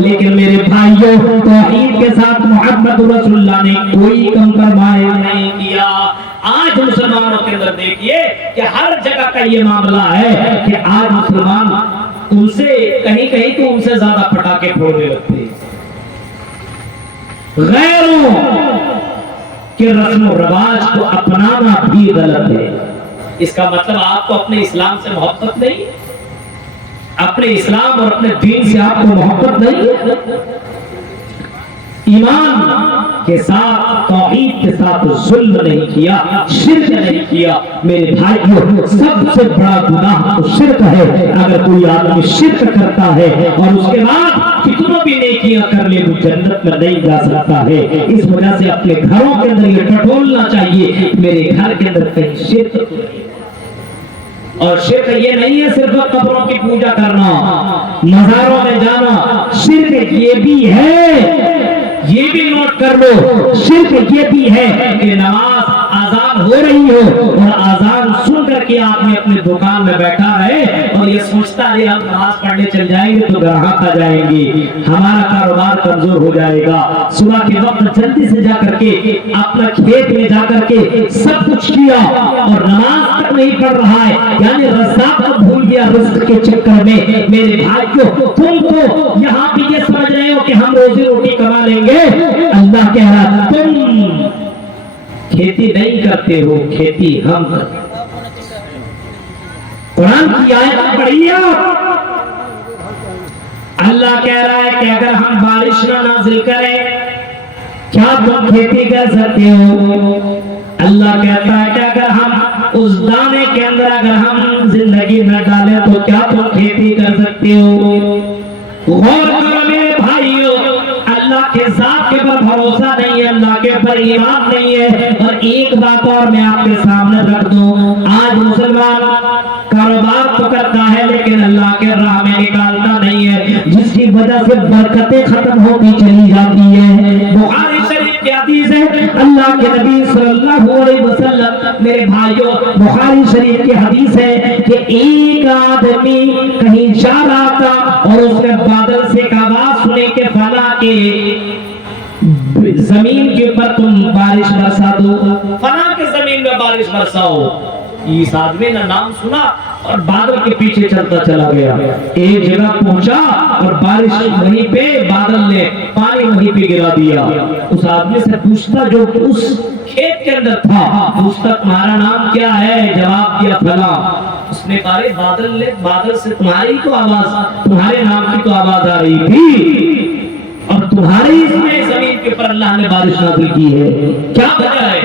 لیکن میرے بھائیوں توحید کے ساتھ محمد رسول اللہ نے کوئی کمپرومائز نہیں کیا۔ آج مسلمانوں کے اندر دیکھیے کہ ہر جگہ کا یہ معاملہ ہے کہ آج مسلمان ان سے کہیں تو ان سے زیادہ پٹاخے پھوڑنے لگتے ہیں۔ غیروں کے رسم و رواج کو اپنانا بھی غلط ہے۔ اس کا مطلب آپ کو اپنے اسلام سے محبت نہیں، اپنے اسلام اور اپنے دین سے آپ کو محبت نہیں۔ ایمان کے ساتھ توحید کے ساتھ ظلم نہیں کیا، شرک نہیں کیا۔ میرے بھائیوں سب سے بڑا گناہ تو شرک ہے۔ اگر کوئی آدمی شرک کرتا ہے اور اس کے بعد کتنوں بھی نیکیاں کر لے وہ جنت میں نہیں جا سکتا ہے۔ اس وجہ سے اپنے گھروں کے اندر یہ ٹٹولنا چاہیے میرے گھر کے اندر کہیں شرک تو نہیں۔ اور شرک یہ نہیں ہے صرف قبروں کی پوجا کرنا، مزاروں میں جانا، شرک یہ بھی ہے، یہ بھی نوٹ کر لو، شرک یہ بھی ہے کہ نماز آزان ہو رہی ہو اور آزان سن کر کے آدمی اپنے دکان میں بیٹھا ہے اور یہ سوچتا ہے ہم نماز پڑھنے چل جائیں گے تو گراہک آ جائیں گے، ہمارا کاروبار کمزور ہو جائے گا۔ صبح کے وقت جلدی سے جا کر کے اپنا کھیت میں جا کر کے سب کچھ کیا اور نماز تک نہیں پڑھ رہا ہے، یعنی رزاق کو بھول گیا رزق کے چکر میں۔ میرے بھائیوں تم تو یہاں بھی یہ سمجھ رہے ہو کہ ہم روزی روٹی کما لیں گے، اللہ کہہ رہا تم کھیتی نہیں کرتے ہو، کھیتی ہم کرتے ہیں۔ قرآن کی آیت پڑھیے، اللہ کہہ رہا ہے کہ اگر ہم بارش نہ نازل کریں کیا تم کھیتی کر سکتے ہو؟ اللہ کہتا ہے کہ اگر ہم اس دانے کے اندر اگر ہم زندگی نہ ڈالیں تو کیا تم کھیتی کر سکتے ہو؟ غور کرو میرے بھائیو، اللہ کے ذات کے پر بھروسہ نہیں ہے، اللہ کے پر ایمان نہیں ہے۔ اور ایک بات اور میں آپ کے سامنے رکھ دوں، آج مسلمان کاروبار تو کرتا ہے لیکن اللہ کے راہ میں نکالتا نہیں ہے، جس کی وجہ سے برکتیں ختم ہوتی چلی جاتی ہے۔ بخاری شریف کی حدیث ہے، اللہ کے نبی صلی اللہ علیہ وسلم، میرے بھائیوں بخاری شریف کی حدیث ہے کہ ایک آدمی کہیں جا رہا تھا اور اس نے بادل سے ایک آواز سنی کہ فلاں کے زمین کے اوپر تم بارش برسا دو، فلاں کے زمین میں بارش برساؤ۔ اس آدمی نے نام سنا اور بادل کے پیچھے چلتا چلا گیا، ایک جگہ پہنچا اور بارش وہیں پہ بادل نے پانی وہیں پہ گرا دیا۔ اس آدمی سے پوچھتا جو اس کھیت کے اندر تھا، پوچھتا تمہارا نام کیا ہے؟ جواب دیا فلاں۔ اس نے کہا بادل سے تمہاری تو آواز، تمہارے نام کی تو آواز آ رہی تھی اور تمہاری اس میں زمین کے اوپر اللہ نے بارش نازل کی ہے، کیا وجہ ہے؟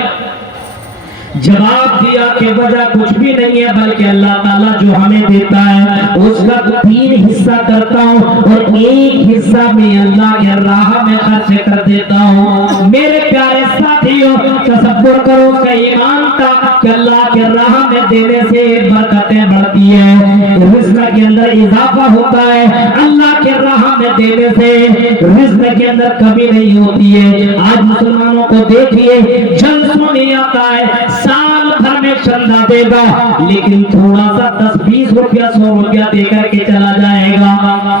جواب دیا کہ وجہ کچھ بھی نہیں ہے بلکہ اللہ تعالیٰ جو ہمیں دیتا ہے اس کا 3 حصہ کرتا ہوں اور 1 حصہ میں اللہ کے راہ میں خرچ کر دیتا ہوں۔ میرے پیارے ساتھیوں تصور کرو اس کا ایمان تھا کہ اللہ کے راہ میں دینے سے برکتیں بڑھتی ہیں، رزق کے اندر اضافہ ہوتا ہے، اللہ کے راہ میں دینے سے رزق کے اندر کمی نہیں ہوتی ہے۔ آج مسلمانوں کو دیکھیے جلسوں نہیں آتا ہے، سال بھر میں چندہ دے گا لیکن تھوڑا سا 10-20 روپیہ 100 روپیہ دے کر کے چلا جائے گا۔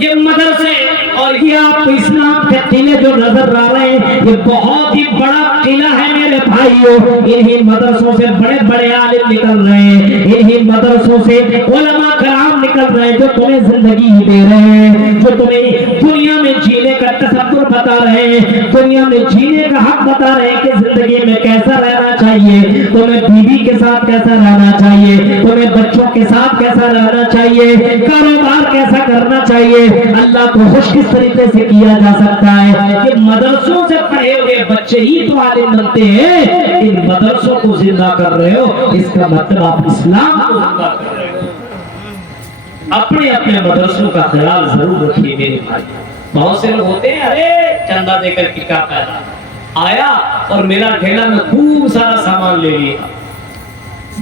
یہ مدرسے اور یہ آپ کو اسلام کے قلعے جو نظر آ رہے ہیں یہ بہت ہی بڑا قلعہ ہے میرے بھائیوں۔ انہی مدرسوں سے بڑے بڑے عالم نکل رہے ہیں، انہی مدرسوں سے علماء کرام نکل رہے ہیں جو تمہیں زندگی دے رہے ہیں، جو تمہیں دنیا میں جینے کا تصور بتا رہے ہیں، دنیا میں جینے کا حق بتا رہے ہیں کہ زندگی میں کیسا رہنا چاہیے، تمہیں بیوی کے ساتھ کیسا رہنا چاہیے، تمہیں بچوں کے ساتھ کیسا رہنا چاہیے، کاروبار کیسا کرنا چاہیے، اللہ کو خوش کس طریقے سے کیا جا سکتا ہے۔ کہ مدرسوں سے پڑھے ہوئے بچے ہی تو عالم بنتے ہیں، ان مدرسوں کو زندہ کر رہے ہو، اس کا مطلب آپ اسلام کو زندہ کر رہے ہو۔ اپنے اپنے مدرسوں کا خیال ضرور رکھیے میرے بھائی۔ بہت سے لوگ ہوتے ہیں ارے چندہ دے کر کے کیا فائدہ، آیا اور میرا ٹھیلا میں خوب سارا سامان لے لیا،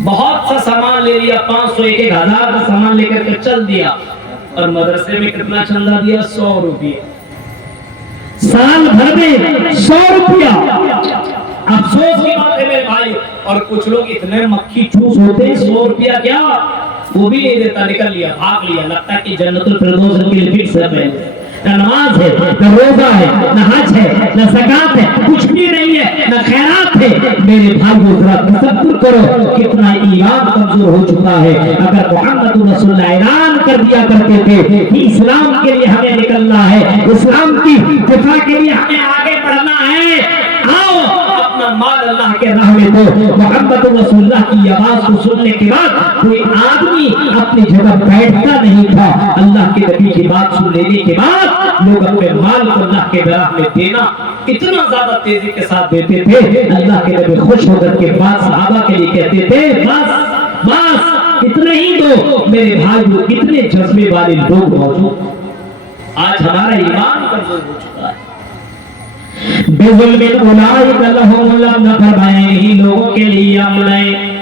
بہت سا سامان لے لیا، 500 1000 کا سامان لے کر کے چل دیا اور مدرسے میں کتنا چندہ دیا؟ 100 روپیہ، سال بھر میں 100 روپیہ۔ افسوس کی بات ہے میرے بھائی، اور کچھ لوگ اتنے مکھی چوس ہوتے ہیں 100 روپیہ کیا وہ بھی نہیں دیتا، نکل لیا، بھاگ لیا، لگتا ہے کہ جنت الفردوس کے لیے فکس ہے۔ न नमाज है, न रोजा है, न हज है, न ज़कात है, कुछ भी नहीं है, न खैरात है। मेरे भाइयों जरा तसव्वुर करो कितना ईमान कमजोर हो चुका है। अगर मोहम्मद रसूलुल्लाह ऐलान कर दिया करते थे कि इस्लाम के लिए हमें निकलना है, इस्लाम की दिफा के लिए हमें आगे बढ़ना है, आओ अपना माल अल्लाह के राह में दो। मोहम्मद रसूलुल्लाह की आवाज को सुनने के बाद कोई आदमी अपनी जगह बैठता नहीं था। अल्लाह के नबी की बात सुन लेने के बाद लोग अपने माल को अल्लाह के राह में देना इतना ज्यादा तेजी के साथ देते थे। अल्लाह के नबी खुश होकर के बाद सहाबा के लिए कहते थे बस बस इतना ही दो। मेरे भाइयों इतने जज्बे वाले लोग मौजूद, आज हमारा ईमान कमजोर हो चुका है। बेजुल्मिन उलाइक लहुम नफ़रमाए लोगों के लिए अमन है,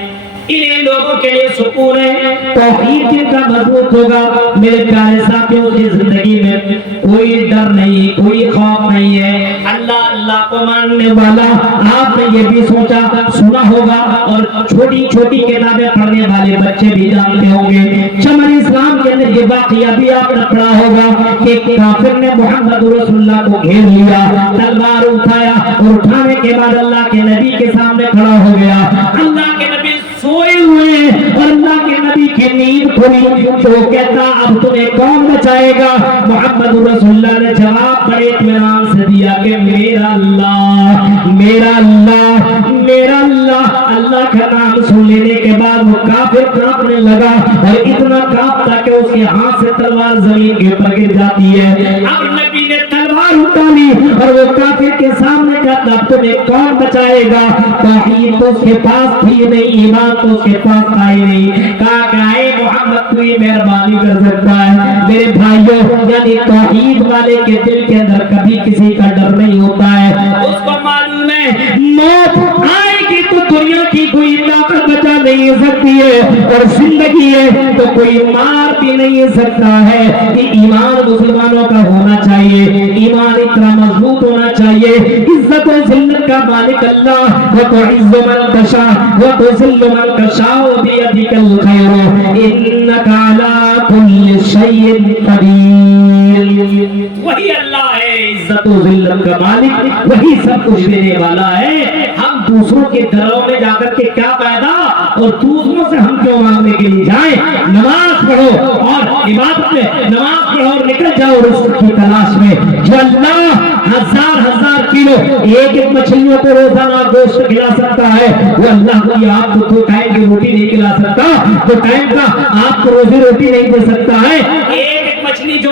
इन्हीं लोगों के लिए सुकून है, तौहीद जिनका मजबूत होगा। मेरे प्यारे साथियों की जिंदगी में कोई डर नहीं, कोई खौफ नहीं है। अल्लाह अल्लाह को मानने वाला, आपने ये भी सोचा सुना होगा और छोटी छोटी किताबें पढ़ने वाले बच्चे भी जानते होंगे। शमर इस्लाम के अंदर ये वाक़या भी आपने पढ़ा होगा कि काफिर ने मोहम्मद रसूलुल्लाह को घेर लिया, तलवार उठाया और उठाने के बाद अल्लाह के नबी के सामने खड़ा हो गया। अल्लाह के नबी सोए हुए और अल्लाह के नबी की नींद खुली तो कहता अब तुम्हें कौन बचाएगा? मोहम्मद रसूलुल्लाह ने जवाब बड़े इत्मीनान से दिया कि मेरा अल्लाह, मेरा अल्लाह, मेरा अल्लाह। अल्लाह का नाम सुन लेने के बाद वो काफिर कांपने लगा और इतना कांपता कि उसके हाथ से तलवार जमीन के ऊपर गिर जाती है। अब नबी ने तलवार उठा ली और वो काफिर के सामने कहता अब तुम्हें कौन बचाएगा? तौहीद तो उसके पास थी नहीं, ईमान तो उसके पास था ही नहीं। कहा गाए मोहम्मद तू ही मेहरबानी कर सकता है। मेरे भाइयों यानी तौहीद वाले के दिल के अंदर कभी किसी का डर नहीं होता है। उसको मालूम है मौत आएगी तो दुनिया की कोई ताकत बचा नहीं सकती है और जिंदगी है तो कोई मार भी नहीं सकता है। कि ईमान मुसलमानों का होना चाहिए, ईमान इतना मजबूत होना चाहिए। इज्जत और जिल्लत का मालिक अल्लाह, व तुइज़्ज़ु मन तशा व तुज़िल्लु मन तशा बियदिकल खैर इन्नका अला कुल्लि शैइन कदीर। वही अल्लाह है इज्जत और जिल्लत का मालिक, वही सब कुछ देने वाला है। हम दूसरों के घरों में जाकर के क्या फायदा और दूसरों से हम क्यों मांगने के लिए जाएं? नमाज पढ़ो और इबादत में नमाज पढ़ो और निकल जाओ रिज़्क़ की तलाश में। जो अल्लाह हजार हजार किलो एक एक मछलियों को रोजाना गोश्त खिला सकता है, वो अल्लाह को आपको दो टाइम की रोटी नहीं खिला सकता, दो टाइम का आपको रोजी रोटी नहीं दे सकता है। एक एक मछली जो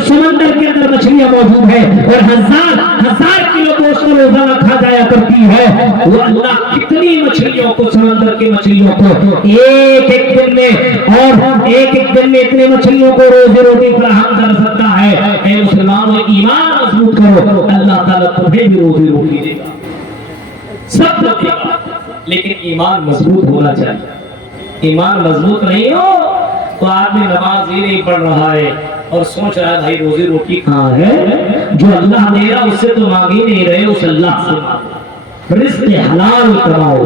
समंदर के अंदर मछलियां मौजूद है और हजार हजार किलो गोश्त रोजाना खा जाया करती है, वो अल्लाह कितनी मछलियों को, समंदर की मछलियों को एक एक दिन में और एक एक दिन में इतनी मछलियों को रोजी रोटी फराहम कर सकता है। ऐ मुसलमानों ईमान मजबूत करो, अल्लाह ताला तुम्हें भी रोजी रोटी देगा, सब देगा, लेकिन ईमान मजबूत होना चाहिए। ईमान मजबूत नहीं हो तो आदमी नमाज ही नहीं पढ़ रहा है और सोच रहा है भाई रोजी रोटी कहाँ है? जो अल्लाह दे रहा उससे तो मांग ही नहीं रहे, उस अल्लाह से मांगो। रिज़्क़ हलाल कमाओ,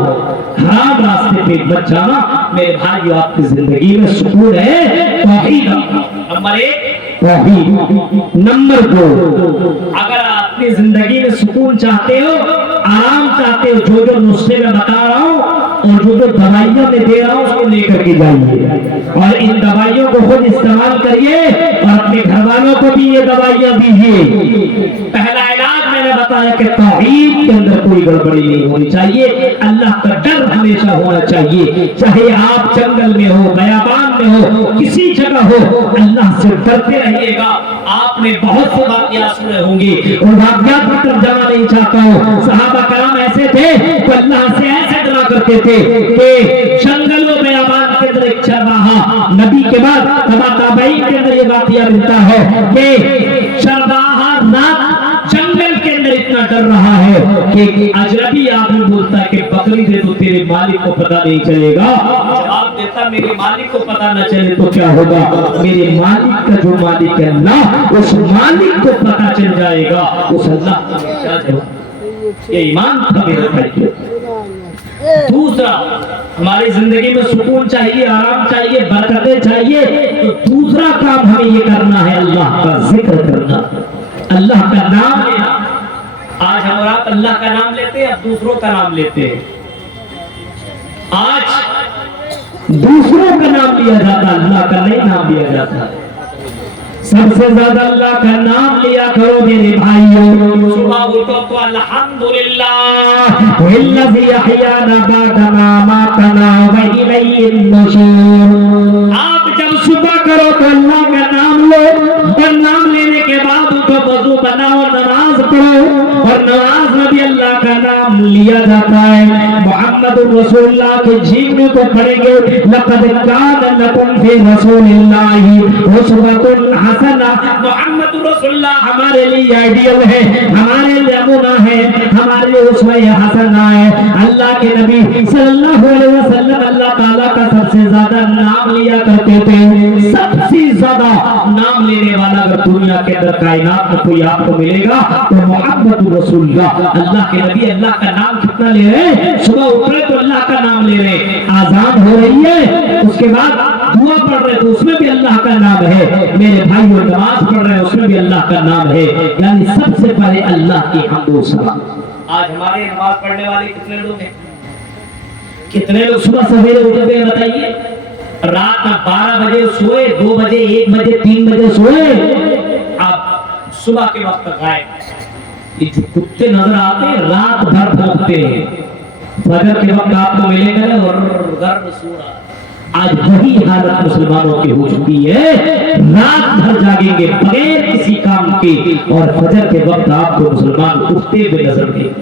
हराम रास्ते पे मत जाना। मेरे भाइयों आपकी जिंदगी में सुकून है तौहीद नंबर 1, तौहीद नंबर 2। अगर आप अपनी जिंदगी में सुकून चाहते हो, आराम चाहते हो, जो जो नुस्खे में बता रहा हूँ और जो जो दवाइयां में दे रहा हूँ उसको लेकर के जाइए और इन दवाइयों को खुद इस्तेमाल करिए और अपने घर वालों को भी ये दवाइयां दीजिए। पहला इलाज मैंने बताया कि तौहीद के अंदर कोई गड़बड़ी नहीं होनी चाहिए, अल्लाह का डर हमेशा होना चाहिए। चाहे आप जंगल में हो, बयाबान में हो, किसी जगह हो, अल्लाह से डरते रहिएगा। आपने बहुत से वाक़यात सुने होंगे, उन वाक़यात की तरफ जाना नहीं चाहता हूँ। सहाबा कराम ऐसे थे तो अल्लाह से ऐसे डरा करते थे कि जंगल व बयाबान के अंदर एक चरवाहा, नबी के बाद ताबईन के अंदर ये वाक़या मिलता है कि चरवाहा रात जंगल के अंदर इतना डर रहा है कि अजनबी आदमी बोलता है कि बकरी दे तो तेरे मालिक को पता नहीं चलेगा। जवाब देता मेरे मालिक को पता न चले तो क्या होगा? मेरे मालिक का जो मालिक है अल्लाह, उस मालिक को पता चल जाएगा, उस अल्लाह को क्या जवाब? ये ईमान था मेरे भाई। دوسرا ہماری زندگی میں سکون چاہیے، آرام چاہیے، برکتیں چاہیے، تو دوسرا کام ہمیں یہ کرنا ہے اللہ کا ذکر کرنا، اللہ کا نام لینا۔ آج ہم اور آپ اللہ کا نام لیتے ہیں، اب دوسروں کا نام لیتے ہیں۔ آج دوسروں کا نام لیا جاتا ہے، اللہ کا نہیں نام لیا جاتا۔ سب سے زیادہ اللہ کا نام لیا کرو میرے بھائیوں، صبح اٹھو تو الحمدللہ والذی احیانا بعد ما اماتنا والیہ النشور۔ آپ جب صبح کرو تو اللہ کا نام لو، اور نام لینے کے بعد اٹھو، وضو بناؤ، نماز پڑھو، اور نماز میں بھی اللہ کا نام لیا جاتا ہے۔ محمد رسول اللہ کے جینے کو پڑھیں گے، لقد کان لکم فی رسول اللہ اسوۃ حسنہ۔ محمد رسول اللہ ہمارے لیے آئیڈیل ہے، ہمارے لیے نمونہ ہے، ہمارے لیے اسوہ حسنہ ہے۔ اللہ کے نبی صلی اللہ علیہ وسلم اللہ تعالیٰ کا سب سے زیادہ نام لیا کرتے تھے۔ سب سے زیادہ نام لینے والا اگر دنیا کے اندر کائنات میں کوئی آپ کو ملے گا تو محمد رسول اللہ، اللہ کے نبی۔ اللہ کا نام کتنا لے رہے ہیں؟ صبح اٹھ رہے تو اللہ کا نام لے رہے ہیں، آزان ہو رہی ہے اس کے بعد دعا پڑھ رہے تو اس میں بھی اللہ کا نام ہے، میرے بھائیو نماز پڑھ رہے ہیں اس میں بھی اللہ کا نام ہے، یعنی سب سے پہلے اللہ کی حمد و ثنا۔ آج ہمارے نماز پڑھنے والے کتنے لوگ ہیں؟ کتنے لوگ صبح سویرے اٹھتے ہیں بتائیے؟ رات میں 12 بجے سوئے، 2 بجے، 1 بجے، 3 بجے سوئے، آپ صبح کے وقت غائب۔ یہ جو کتے نظر آتے ہیں رات بھر بھوکتے ہیں، فجر کے وقت آپ کو ملے گا اور گھر سو رہا۔ آج وہی حالت مسلمانوں کی ہو چکی ہے، رات بھر جاگیں گے بغیر کسی کام کے، اور فجر کے وقت آپ کو مسلمان اٹھتے ہوئے نظر دیں گے۔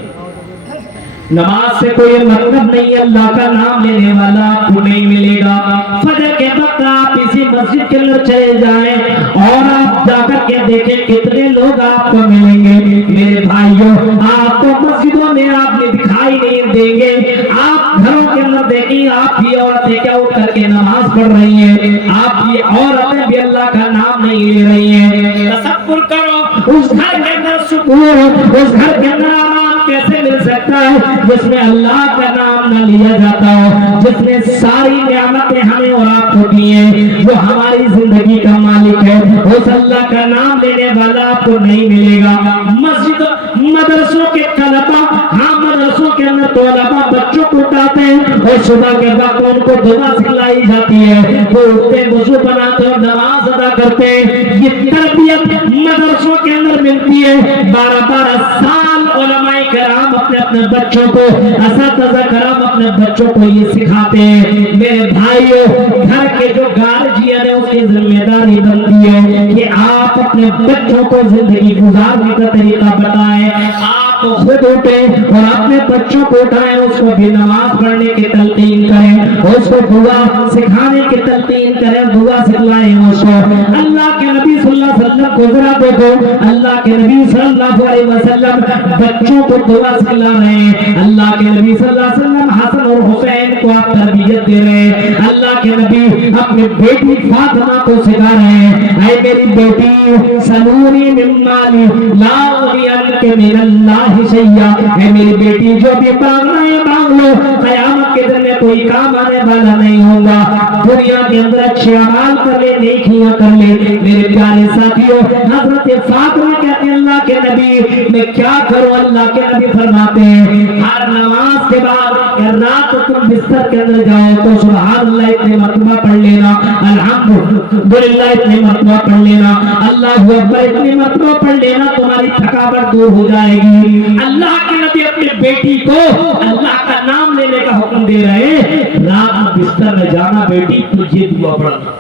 نماز سے کوئی مطلب نہیں ہے، اللہ کا نام لینے والا آپ کو نہیں ملے گا۔ فجر کے وقت آپ اسی مسجد کے اندر چلے جائیں اور آپ جا کر کے دیکھیں کتنے لوگ آپ کو ملیں گے۔ میرے بھائیوں آپ کو مسجدوں میں آپ نے دکھائی نہیں دیں گے، آپ گھروں کے اندر دیکھیں آپ بھی عورتیں کیا اٹھ کر کے نماز پڑھ رہی ہیں، آپ بھی عورتیں بھی اللہ کا نام نہیں لے رہی ہیں۔ تصور کرو اس گھر کے اندر سکون، اس گھر کے اندر آرام کیسے مل سکتا ہے جس میں اللہ کا نام نہ لیا جاتا ہو، جس نے ساری نعمتیں ہمیں اور آپ کو دی ہیں، جو ہماری زندگی کا مالک ہے، اس اللہ کا نام لینے والا آپ کو نہیں ملے گا۔ مسجد مدرسوں کے طلباء، ہاں مدرسوں کے اندر طلباء بچوں کو اٹھاتے ہیں اور صبح کے وقت ان کو دعا سکھلائی جاتی ہے، وہ اٹھتے وضو بناتے اور نماز ادا کرتے ہیں۔ یہ تربیت مدرسوں کے اندر ملتی ہے۔ 12 سال علماء کرام اپنے اپنے بچوں کو، اساتذہ کرام اپنے بچوں کو یہ سکھاتے ہیں۔ میرے بھائیوں گھر کے جو گارجین ہے اس کی ذمہ داری بنتی ہے کہ آپ اپنے بچوں کو زندگی گزارنے کا طریقہ بتائیں، آپ خود اٹھیں اور اپنے بچوں کو اٹھائیں، اس کو بھی نماز پڑھنے کی تلقین کریں، اس کو دعا سکھانے کی تلقین کریں، دعا سکھلائیں اس کو۔ اللہ کے نبی صلی اللہ علیہ وسلم کو ذرا دیکھو، اللہ کے نبی صلی اللہ علیہ وسلم بچوں کو دعا سکھلا رہے ہیں، اللہ کے نبی صلی اللہ علیہ وسلم حسن اور حسین کو آپ تربیت دے رہے ہیں، اللہ کے نبی اپنی بیٹی فاطمہ کو سکھا رہے ہیں، اے میری بیٹی سنونی من مالی لا اغنی عنک من اللہ شیئا، اے میری بیٹی جو بھی مانگنا ہے مانگ لو، قیامت کے دن میں کوئی کام آنے والا نہیں ہوگا، دنیا کے اندر اچھے اعمال کر لے، نیکیاں کر لے۔ میرے پیارے ساتھیوں حضرت فاطمہ کہتے ہیں اللہ کے نبی میں کیا کروں؟ اللہ کے نبی فرماتے ہیں ہر نماز کے بعد رات کو تم بستر کے اندر جاؤ تو سبحان اللہ اتنے مرتبہ پڑھ لینا، الحمدللہ اتنے مرتبہ پڑھ لینا، اللہ اکبر اتنے مرتبہ پڑھ لینا، تمہاری تھکاوٹ دور ہو جائے گی۔ اللہ کے نبی اپنی بیٹی کو اللہ کا نام لینے کا حکم دے رہے ہیں، رات میں بستر میں جانا بیٹی تجھے دعا پڑھنا۔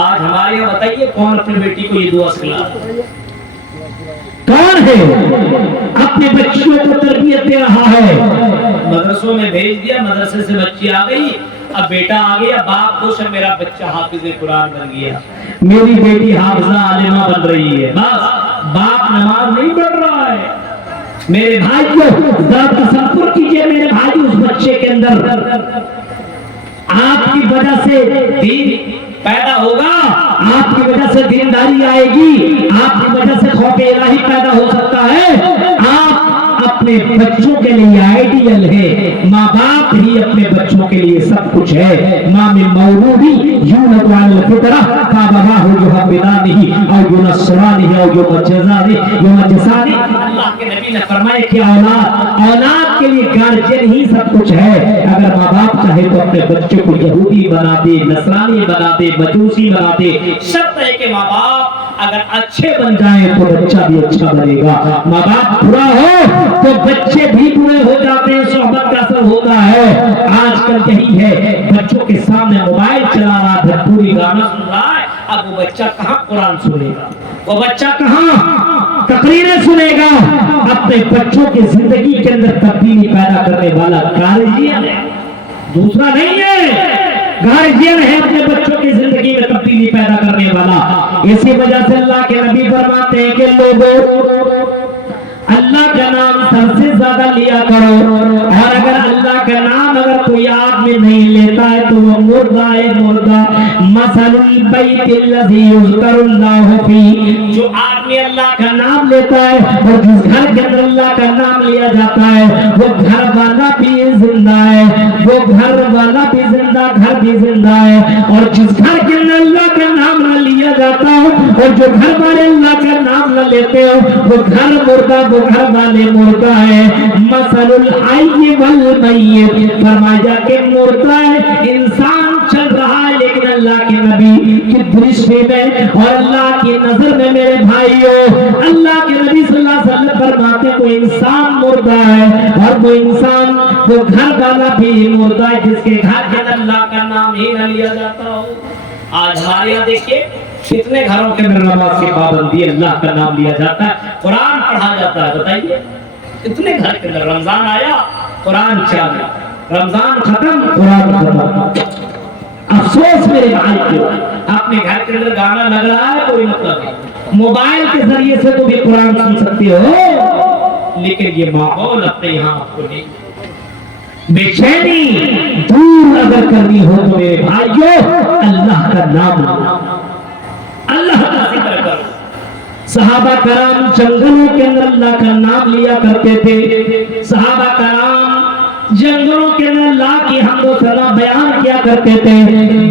آج ہمارے یہاں بتائیے کون اپنی بیٹی کو یہ دعا سکھلا کون ہے اپنے بچوں کو تربیت دے رہا ہے؟ مدرسوں میں بھیج دیا، مدرسے سے بچی آ گئی، اب بیٹا آ گیا، باپ خوش ہے میرا بچہ حافظ قرآن بن گیا، میری بیٹی حافظہ عالمہ بن رہی ہے، بس باپ نماز نہیں پڑھ رہا ہے۔ میرے بھائی کو ذرا تصور کیجئے، میرے بھائی اس بچے کے اندر آپ کی وجہ سے دین پیدا ہوگا، آپ کی وجہ سے دینداری آئے گی، آپ کی وجہ سے خوف الہی پیدا ہو سکتا ہے۔ آپ اپنے بچوں کے لیے آئیڈیل ہے، ماں باپ बाप ही अपने बच्चों के लिए सब कुछ है। माँ में मौलूदी यूनत वाल फितरा काबवाहु युहब्बिदानिही और युनस्रानिही और युमज्जसानी। अल्लाह के नबी ने फरमाया कि औलाद के लिए गार्जियन ही सब कुछ है। अगर माँ बाप चाहे तो अपने बच्चों को यहूदी बना दे, नसरानी बना दे, मजूसी बना दे, शर्त है कि माँ बाप अगर अच्छे बन जाए तो बच्चा भी अच्छा बनेगा। माँ बाप बुरा हो तो बच्चे भी बुरे हो जाते हैं, सोहबत का असर होता है। आजकल यही है, बच्चों के सामने मोबाइल चला रहा है, पूरी गाना सुन रहा है, अब वो बच्चा कहाँ कुरान सुनेगा, वो बच्चा कहाँ तकरीरें सुनेगा। अपने बच्चों की जिंदगी के अंदर तब्दीली पैदा करने वाला गार्जियन है, दूसरा नहीं है। गार्जियन है अपने बच्चों की जिंदगी में तब्दीली पैदा करने वाला। इसी वजह से अल्लाह के नबी फरमाते हैं कि लोगों, अल्लाह का नाम सबसे ज्यादा लिया करो, और अगर अल्लाह का नाम अगर कोई आदमी नहीं लेता है तो वो मुर्दा है, मुर्दा। मसलुल बैतिल्लज़ी युज़करुल्लाहु फी, जो आदमी अल्लाह का नाम लेता है और जिस घर के अंदर अल्लाह का नाम लिया जाता है वो घर वाला भी जिंदा है, वो घर वाला भी जिंदा, घर भी जिंदा है। और जिस घर के अंदर अल्लाह का नाम न लिया जाता हो और जो घर वाले अल्लाह का नाम न लेते हो वो घर मुर्दा, वो घर वाले मुर्दा है। मसलुल हय्य वल मय्यित, फरमाया कि मुर्दा है, इंसान चल रहा है लेकिन अल्लाह के नबी की दृष्टि में और अल्लाह की नजर में मेरे भाइयों, अल्लाह के नबी सल्लल्लाहु अलैहि वसल्लम फरमाते कोई इंसान मुर्दा है और वो इंसान, वो घर वाला भी मुर्दा है जिसके घर के अंदर अल्लाह का नाम ही न लिया जाता हो। आज हमारे यहाँ देखिए कितने घरों के अंदर नमाज की पाबंदी, अल्लाह का नाम लिया जाता है, कुरान पढ़ा जाता है। बताइए कितने घर के अंदर रमजान आया कुरान चालू, रमजान खत्म कुरान खत्म। अफसोस मेरे भाई, अपने घर के अंदर गाना लग रहा है कोई मतलब नहीं, मोबाइल के जरिए से तो भी कुरान सुन सकते हो, लेकिन ये माहौल अपने यहाँ आपको नहीं। बेचैनी दूर अगर करनी हो तो मेरे भाइयों अल्लाह का नाम, अल्लाह का जिक्र करो। सहाबा कराम जंगलों के अंदर अल्लाह का नाम लिया करते थे, सहाबा कराम जंगलों के अंदर अल्लाह की हमदो सना बयान किया करते थे।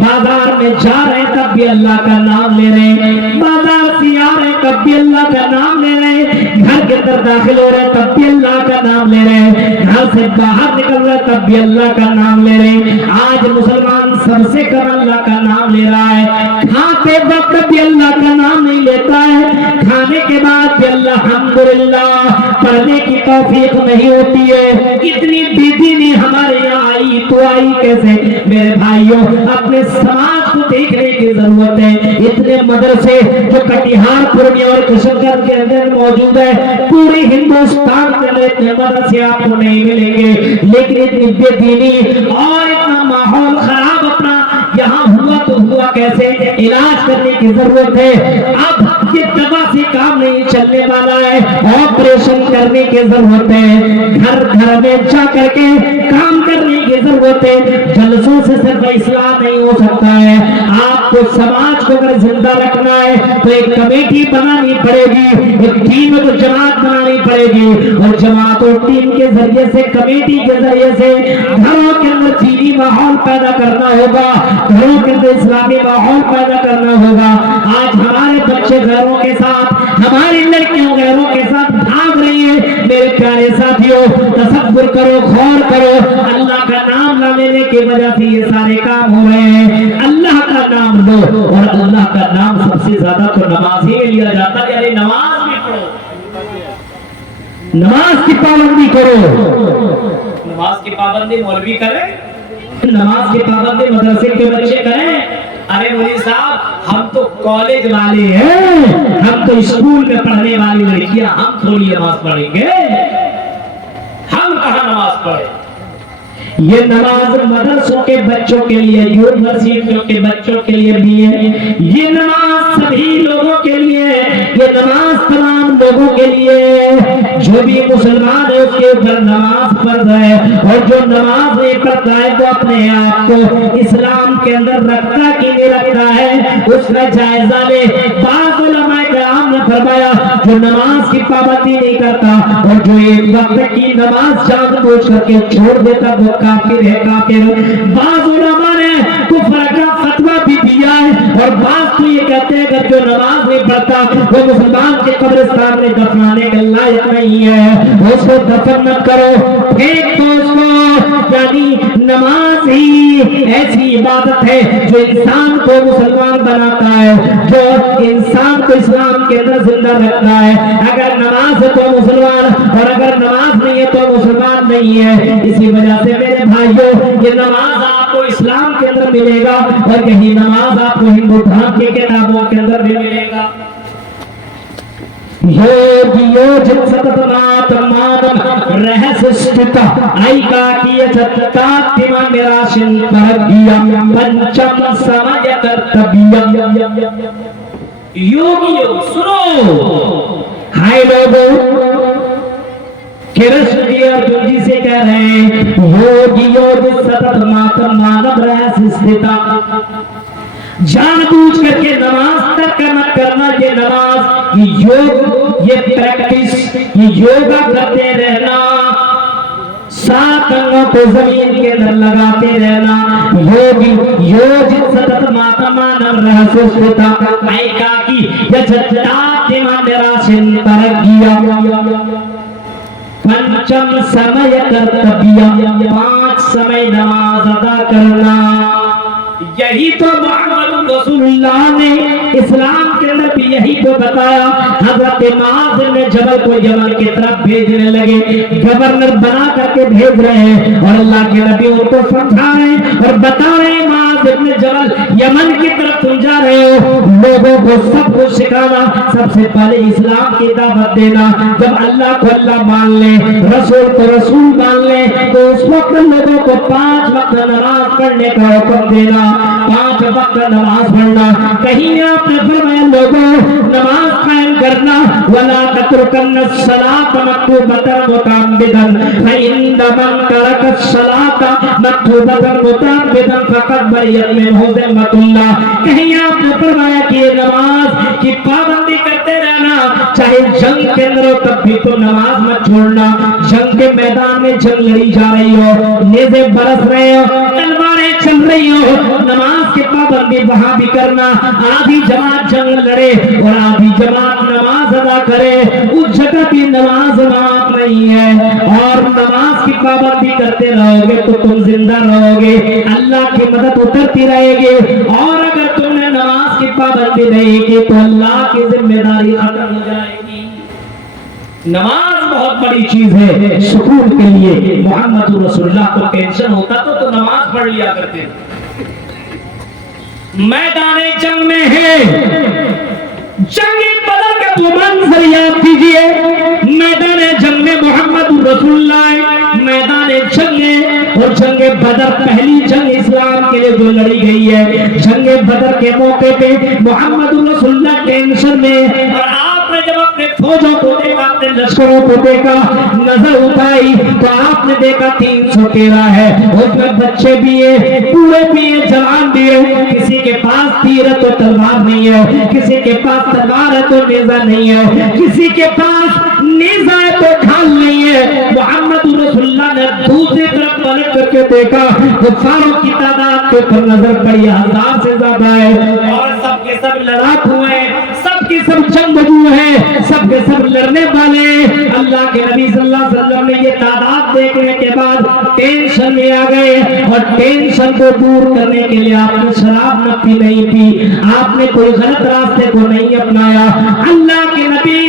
बाजार में जा रहे तब भी अल्लाह का नाम ले रहे, बाजार से आ रहे तब भी अल्लाह का नाम ले रहे, घर के अंदर दाखिल हो रहे तब भी अल्लाह का नाम ले रहे, घर से बाहर निकल रहे तब भी अल्लाह का नाम ले रहे। आज मुसलमान सबसे कम अल्लाह का नाम ले रहा है, खाते वक्त भी अल्लाह का नाम नहीं लेता है, खाने के बाद भी अल्हम्दुलिल्लाह पढ़ने की तौफीक नहीं होती है। इतनी बेदीनी हमारे यहाँ आई तो आई कैसे मेरे भाइयों, अपने समाज को देखने की जरूरत है। इतने मदरसे जो कटिहार, पूर्णिया और किशनगंज के अंदर मौजूद है, पूरे हिंदुस्तान के अंदर इतने मदरसे आपको नहीं मिलेंगे, लेकिन इतनी बेदीनी और इतना माहौल खराब अपना यहाँ हुआ तो हुआ कैसे, इलाज करने की जरूरत है। अब ये दवा से काम नहीं चलने वाला है, ऑपरेशन करने की जरूरत है, घर घर में जा करके काम करने की जरूरत है। जलसों से सिर्फ इस्लाह नहीं हो सकता है, आपको समाज को अगर जिंदा रखना है तो एक कमेटी बनानी पड़ेगी, एक टीम को जमात बनानी पड़ेगी, और जमात और टीम के जरिए से, कमेटी के जरिए से घरों के अंदर दीनी माहौल पैदा करना होगा, घरों के अंदर इस्लामी माहौल पैदा करना होगा। आज हमारे बच्चे घरों के साथ, हमारी लड़कियों घरों के साथ भाग रही है। मेरे प्यारे साथियों, तसव्वुर करो, गौर करो, अल्लाह का नाम न लेने की वजह से ये सारे काम हो रहे हैं। अल्लाह का नाम लो, और अल्लाह का नाम सबसे ज्यादा तो नमाज ही में लिया जाता है। यानी नमाज भी पढ़ो, नमाज की पाबंदी करो। नमाज की पाबंदी मौलवी करे, नमाज की पाबंदी मदरसे के बच्चे करें। अरे मौलवी साहब, हम तो कॉलेज वाले हैं, हम तो स्कूल में पढ़ने वाली लड़कियां, हम थोड़ी नमाज पढ़ेंगे, हम कहाँ नमाज पढ़े। ये नमाज मदरसों के बच्चों के लिए, यूनिवर्सिटियों के बच्चों के लिए भी है, ये नमाज सभी लोगों के लिए है, ये नमाज तमाम लोगों के लिए। जो भी मुसलमान है उसके ऊपर नमाज फर्ज है, और जो नमाज नहीं पढ़ता है वो अपने आप को इस्लाम के अंदर रखता कि नहीं रखता है उसका जायजा ले। बाज़ उलमाए किराम ने फरमाया جو نماز کی پابندی نہیں کرتا اور جو ایک وقت کی نماز جان بوجھ کر کے چھوڑ دیتا وہ کافر ہے کافر۔ بعض علماء نے کفر کا فتویٰ بھی دیا ہے اور بعض تو یہ کہتے ہیں کہ جو نماز نہیں پڑھتا وہ مسلمان کے قبرستان میں دفنانے کے لائق نہیں ہے، اس کو دفن مت کرو، پھینک دو اس کو۔ یعنی نماز ہی ایسی عبادت ہے جو انسان کو مسلمان بناتا ہے، جو انسان کو اسلام کے اندر زندہ رکھتا ہے۔ اگر نماز ہے تو مسلمان اور اگر نماز نہیں ہے تو مسلمان نہیں ہے۔ اسی وجہ سے میرے بھائیوں یہ نماز آپ کو اسلام کے اندر ملے گا اور یہی نماز آپ کو ہندو دھرم کی کتابوں کے اندر بھی ملے گا۔ ಯೋಗಿಯೋ ಚಿತ್ಸತನಾಥ ಮಾದಂ ರಹಸ್ಯಸ್ಥಿತ ಐಕಾಕಿಯ ಚತ್ತಾತ್ಮ ನಿರಾಶಿನ್ ಪರಗಿಯಂ ಪಂಚಮ ಸಮಯ ಕರ್ತವ್ಯಂ। योगियों सुनो, हाय लोगों, कृष्ण जी अर्जुन जी से कह रहे हैं योगियों सतत मातम मानव रहस्य स्थिता, जानबूझ करके नमाज तक मत करना। ये नमाज, ये योग, ये प्रैक्टिस, ये योगा करते रहना, 7 अंगों को जमीन के अंदर लगाते रहना। योगी योग सतत माता मानव रहस्य स्थिता ऐकाकी यजताति निराशिन परगिया। पंचम समय कर्तव्य, 5 समय नमाज अदा करना। यही तो मोहम्मद रसूलुल्लाह ने इस्लाम के अंदर भी यही तो बताया। हजरत मुआज़ ने जबल को यमन की तरफ भेजने लगे, गवर्नर बना करके भेज रहे हैं और अल्लाह के नबी उनको समझा रहे हैं और बता रहे हैं मुआज़ इब्न जबल यमन की तरफ तुम जा रहे हो, लोगों को सब कुछ सिखाना, सबसे पहले इस्लाम की दावत देना। जब अल्लाह को अल्लाह मान ले, रसूल को रसूल मान ले, तो उस वक्त लोगों को 5 वक्त नमाज पढ़ने का हुक्म देना, 5 वक्त नमाज पढ़ना। कहीं आपने फरमाया लोगों नमाज कायम करना, वला ततरुकन्न सलात मक्तूबतन मुतअम्मिदन फइन मन तरक सलात मक्तूबतन मुतअम्मिदन फकद बरियत मिनहु ज़िम्मतुल्लाह। कहीं आपने फरमाया कि ये नमाज की पाबंदी करते रहना, चाहे जंग के अंदर हो तब भी तो नमाज मत छोड़ना। जंग के मैदान में जंग लड़ी जा रही हो, नेज़े बरस रहे हो, तलवारें चल रही हो, नमाज की पाबंदी वहां भी करना। आधी जमात जंग लड़े और आधी जमात नमाज अदा करे, उस जगह भी नमाज माफ नहीं है। और नमाज की पाबंदी करते रहोगे तो तुम जिंदा रहोगे, अल्लाह की मदद उतरती रहेगी। और अगर तुमने नमाज की पाबंदी नहीं की तो अल्लाह की जिम्मेदारी खत्म हो जाएगी। नमाज बहुत बड़ी चीज है सुकून के लिए। मोहम्मद रसूलुल्लाह को टेंशन होता तो नमाज पढ़ लिया करते। मैदाने जंग में है, जंगे बदर का वो मंजर याद कीजिए। मैदाने जंग में मोहम्मद रसूलुल्लाह मैदाने जंग में, और जंगे बदर पहली जंग इस्लाम के लिए जो लड़ी गई है, जंगे बदर के मौके पे मोहम्मद रसूलुल्लाह टेंशन में। और आपने जब अपने फौजों को देखा, अपने लश्करों को देखा, नजर उठाई तो आपने देखा 313 है, उसमें बच्चे भी है, बूढ़े भी है, जवान भी है। किसी के पास तीर है तो तलवार नहीं है, किसी के पास तलवार है तो नेज़ा नहीं है, किसी के पास नेज़ा है तो ढाल नहीं है। मोहम्मद रसूलुल्लाह ने दूसरी तरफ पलट करके देखा, कुफारों की तादाद के ऊपर नजर पड़ी, 1000 से ज्यादा है और सबके सब लड़ाकू हैं, सबके सब जंगजू हैं, सबके सब लड़ने वाले। अल्लाह के नबी सल्लल्लाहु अलैहि वसल्लम ने ये तादाद देखने के बाद टेंशन में आ गए और टेंशन को दूर करने के लिए आपने शराब न पी, नहीं पी, आपने कोई गलत रास्ते को नहीं अपनाया। अल्लाह के नबी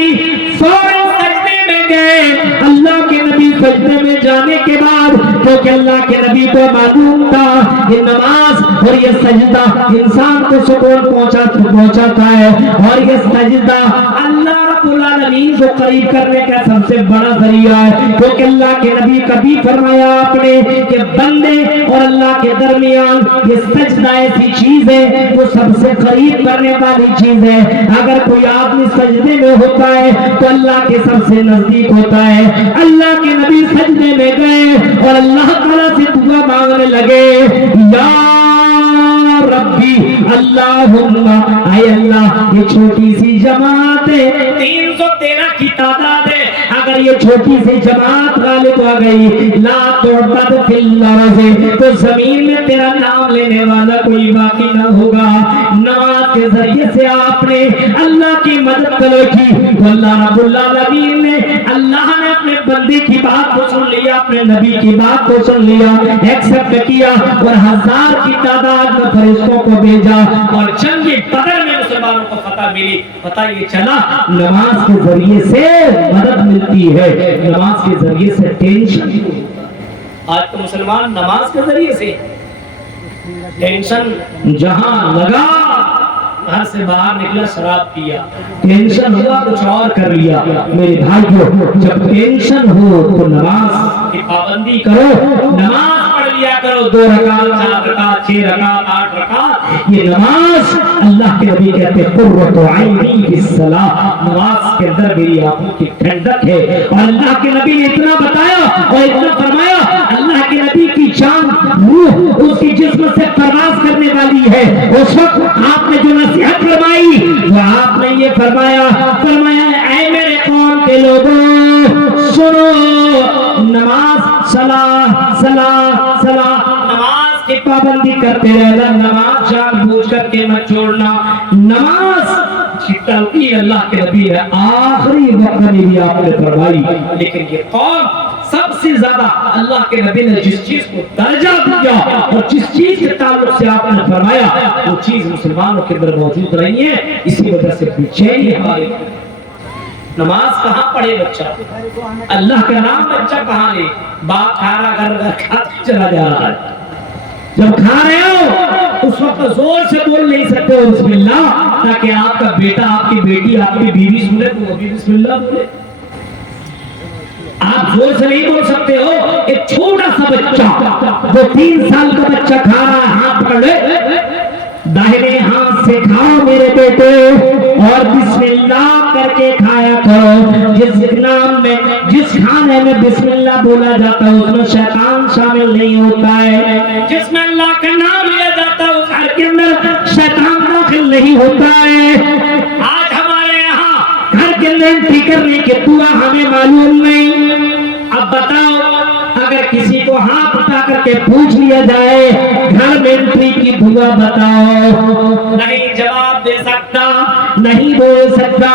फौरन सजदे में गए। अल्लाह के नबी सजदे में जाने के बाद, क्योंकि अल्लाह के नबी को मालूम था ये नमाज और ये सजदा इंसान को सुकून पहुंचाता है, और ये सजदा अल्लाह रब्बुल आलमीन को करीब करने का सबसे बड़ा जरिया है। क्योंकि अल्लाह के नबी कभी फरमाया आपने कि बंदे और अल्लाह के दरमियान ये सजदा ऐसी चीज है वो सबसे करीब करने वाली चीज है। अगर कोई आदमी सजदे में होता है तो अल्लाह के सबसे नजदीक होता है। अल्लाह के नबी सजदे में गए और अल्लाह ताला से दुआ मांगने लगे, या रब्बी अल्लाहुम्मा ऐ अल्लाह ये छोटी सी जमात है 313 की तादाद है, अगर ये छोटी सी जमात गालिब आ गई ला तुअबद फिल अर्ज़ तो जमीन में तेरा नाम लेने वाला कोई बाकी ना होगा। नमाज के जरिए से आपने अल्लाह की मदद की, अल्लाह रब्बुल आलमीन ने अल्लाह ने अपने बंदे की बात को सुन लिया, अपने नबी की बात को सुन लिया, एक्सेप्ट किया और 1000 की तादाद में फरिश्तों को भेजा और जंग बदर में मुसलमानों को फतह मिली। पता ये चला नमाज के जरिए से मदद मिलती है, नमाज के जरिए से टेंशन। आज तो मुसलमान नमाज के जरिए से टेंशन जहां लगा, घर से बाहर निकला शराब पिया, टेंशन हुआ कुछ और कर लिया। मेरे भाइयों जब टेंशन हो तो नमाज की पाबंदी करो, नमाज पढ़ लिया करो, 2 रकात 4 रकात 6 रकात 8 रकात। ये नमाज अल्लाह के नबी कहते हैं कुर्रतु ऐनी फिस्सलाह, नमाज के अंदर मेरी आंखों की ठंडक है। और अल्लाह के नबी ने इतना बताया और इतना फरमाया, अल्लाह के नबी की जान रूह उसकी जिस्म से परवाज़ करने वाली है। उस वक्त आपने जो नसीहत फरमाई वो आपने ये फरमाया ऐ मेरे कौम के लोगों सुनो, नमाज सलाह सलाह सलाह, नमाज की पाबंदी करते रहना, नमाज जानबूझ करके मत छोड़ना। नमाज टलती अल्लाह के नबी है आखिरी वक्त में भी आपने फरमाई, लेकिन ये कौम सबसे ज्यादा अल्लाह के नबी ने जिस चीज को दर्जा दिया और जिस चीज के ताल्लुक से आपने फरमाया वो चीज मुसलमानों के अंदर मौजूद नहीं है। इसी वजह से बेचैनी हमारी। नमाज कहाँ पढ़े बच्चा, अल्लाह का नाम बच्चा कहाँ ले, बाप खाना घर खाते चला जा रहा है, जब खा रहे हो उस वक्त जोर से बोल नहीं सकते हो बिस्मिल्लाह, ताकि आपका बेटा आपकी बेटी आपकी बीवी सुने तो वो भी बिस्मिल्लाह बोले। आप जोर से नहीं बोल सकते हो। एक छोटा सा बच्चा जो 3 साल का बच्चा खा रहा है, हाथ पकड़ ले, दाहिने हाथ से खाओ मेरे बेटे और बिस्मिल्लाह करके खाया करो। जिस नाम में जिस खाने में बिस्मिल्लाह बोला जाता है उसमें शैतान शामिल नहीं होता है, जिसमें अल्लाह का नाम लिया जाता है उस घर के अंदर शैतान दाखिल नहीं होता है। आज हमारे यहाँ घर के अंदर एंट्री करने की दुआ हमें मालूम नहीं। अब बताओ अगर किसी को हाथ उठा करके पूछ लिया जाए घर में एंट्री की दुआ बताओ, नहीं जवाब दे सकता, नहीं बोल सकता।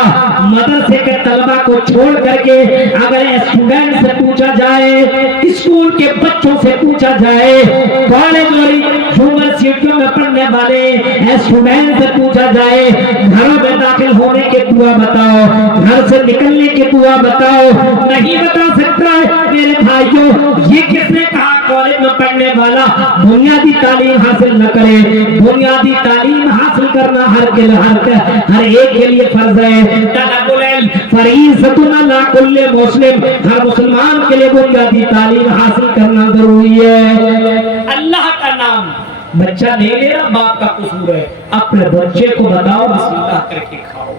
मदरसे के तलबा को छोड़ करके अगर स्टूडेंट से पूछा जाए, स्कूल के बच्चों से पूछा जाए, कॉलेज और यूनिवर्सिटियों में पढ़ने वाले स्टूडेंट से पूछा जाए घरों में दाखिल होने के दुआ बताओ, घर से निकलने के दुआ बताओ, नहीं बता सकता है। मेरे भाइयों ये किसने कहा कॉलेज में पढ़ने वाला बुनियादी तालीम हासिल न करे? बुनियादी तालीम हासिल करना हर एक के लिए फर्ज है। तलबुल फरीज़तुन अला कुल्लि मुस्लिम, हर मुसलमान के लिए बुनियादी तालीम हासिल करना जरूरी है। अल्लाह का नाम बच्चा नहीं ले रहा, बाप का कसूर है। अपने बच्चे को बताओ बिस्मिल्लाह करके खाओ।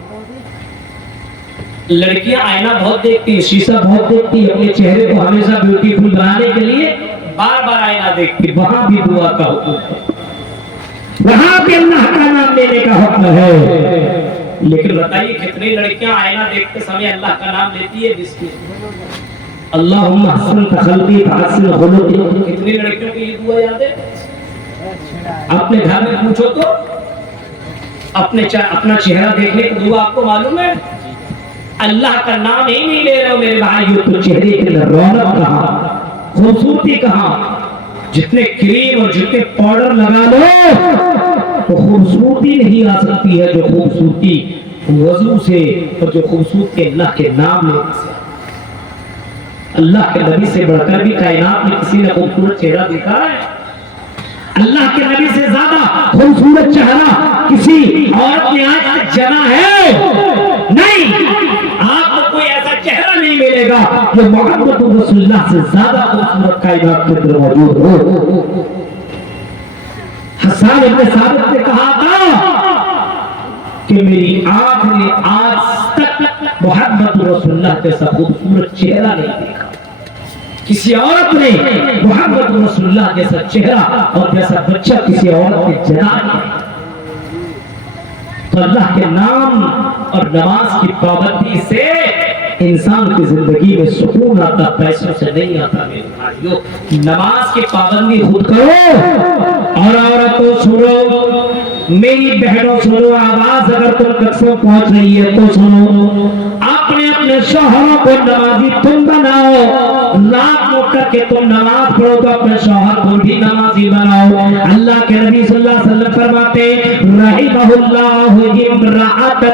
लड़कियां आईना बहुत देखती है, शीशा बहुत देखती है, अपने चेहरे को हमेशा ब्यूटीफुल बनाने के लिए बार बार आईना देखती, वहां भी दुआ का हुक्म है, वहां भी अल्लाह का नाम लेने का हुक्म है। लेकिन बताइए कितनी लड़कियां आईना देखते समय अल्लाह का नाम लेती है जिसकी अल्लाहुम्मा हसन खल्क़ी फहसन खुलुक़ी। कितनी लड़कियों की ये दुआ याद है? अपने घर में पूछो तो अपना चेहरा देखने की दुआ आपको मालूम है? अल्लाह का नाम ही नहीं ले रहे हो मेरे भाइयों तो चेहरे के अंदर रौनक कहाँ, खूबसूरती कहाँ? जितने क्रीम और जितने पाउडर लगा लो तो खूबसूरती नहीं आ सकती है जो खूबसूरती वजू से और जो खूबसूरती अल्लाह के नाम लेने से। अल्लाह के नबी से बढ़कर भी कायनात में किसी ने खूबसूरत चेहरा देखा है? अल्लाह के नबी से ज्यादा खूबसूरत चेहरा किसी औरत ने आज तक जना है? नहीं। आपको कोई ऐसा चेहरा नहीं मिलेगा जो मोहम्मद रसूलुल्लाह से ज्यादा खूबसूरत कायनात के अंदर मौजूद हो। हसन इब्न साबित ने कहा था कि मेरी आंख ने आज तक मोहम्मद रसूलुल्लाह जैसा खूबसूरत चेहरा नहीं देखा। किसी औरत ने मोहम्मद रसूलुल्लाह जैसा चेहरा और जैसा बच्चा किसी औरत ने जना नहीं। تو اللہ کے نام اور نماز کی پابندی سے انسان کی زندگی میں سکون آتا، پیسوں سے نہیں آتا میرے بھائیو۔ نماز کی پابندی خود کرو، اور عورتوں سنو، میری بہنوں سنو، آواز اگر تم تک سے پہنچ رہی ہے تو سنو، اپنے اپنے شوہروں کو نمازی تم بناؤ، رات کو کر کے تم نماز پڑھو تو اپنے شوہر کو بھی نمازی بناؤ۔ اللہ کے نبی صلی اللہ علیہ وسلم فرماتے رحمہ اللہ امرأۃ،